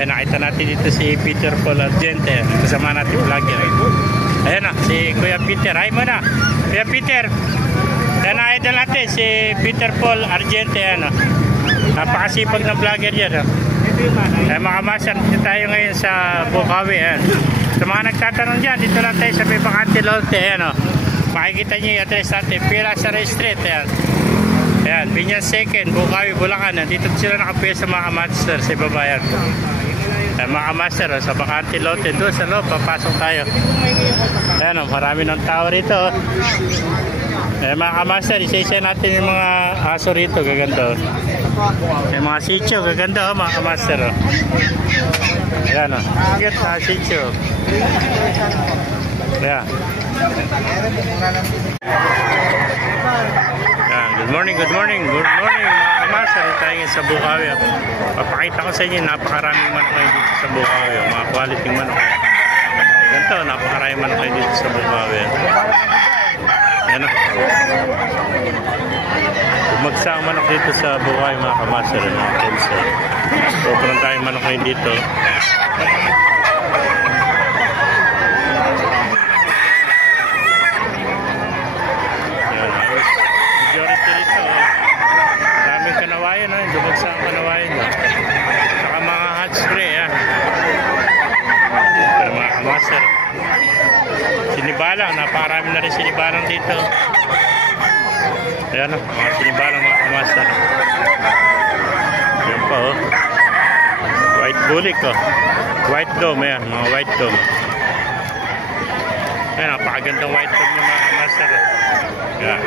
Ayan, nakita natin dito si Peter Paul Argente. Kasama natin vlogger. Ayan na, si Kuya Peter. Hi mo na, Kuya Peter. Ayan na, idol natin si Peter Paul Argente. Ayan, napakasipag na vlogger yan. Ayan, mga master, dito tayo ngayon sa Bukawi. Ayan. Sa mga nagtatanong dyan, dito lang tayo sa may Bakante Lote. Ayan, makikita nyo yung address natin, Pilasari Street. Ayan. Ayan, Binyan 2nd, Bukawi, Bulacan. Dito sila nakapuya sa mga master sa babayan. Mga master, sa Bakante Lote, doon sa loob, papasok tayo. Ayan, marami ng tao rito. Mga master, isa-isa natin yung mga aso rito, gaganda. May mga sitio, gaganda mga master. Ayan, cute na sitio. Ayan. Good morning mga master. Tayo sa Bukawi. Papakita ko sa inyo, napakaraming manok kayo dito sa Bukawi. Mga quality manok kayo. Ganito, napakaraming manok kayo dito sa Bukawi. Yan o. Bumagsa ang manok dito sa Bukawi mga kamaster. Sobrang tayong manok kayo dito. Dumagsa ang kanawayan nyo. Saka mga hot spray pero mga kamaster, sinibalang, napakarami na rin sinibalang dito. Ayan mga sinibalang mga kamaster. Ayan pa white bulik white dome. Ayan, mga white dome. Ayan, napakagandang white dome yung mga kamaster. Ayan.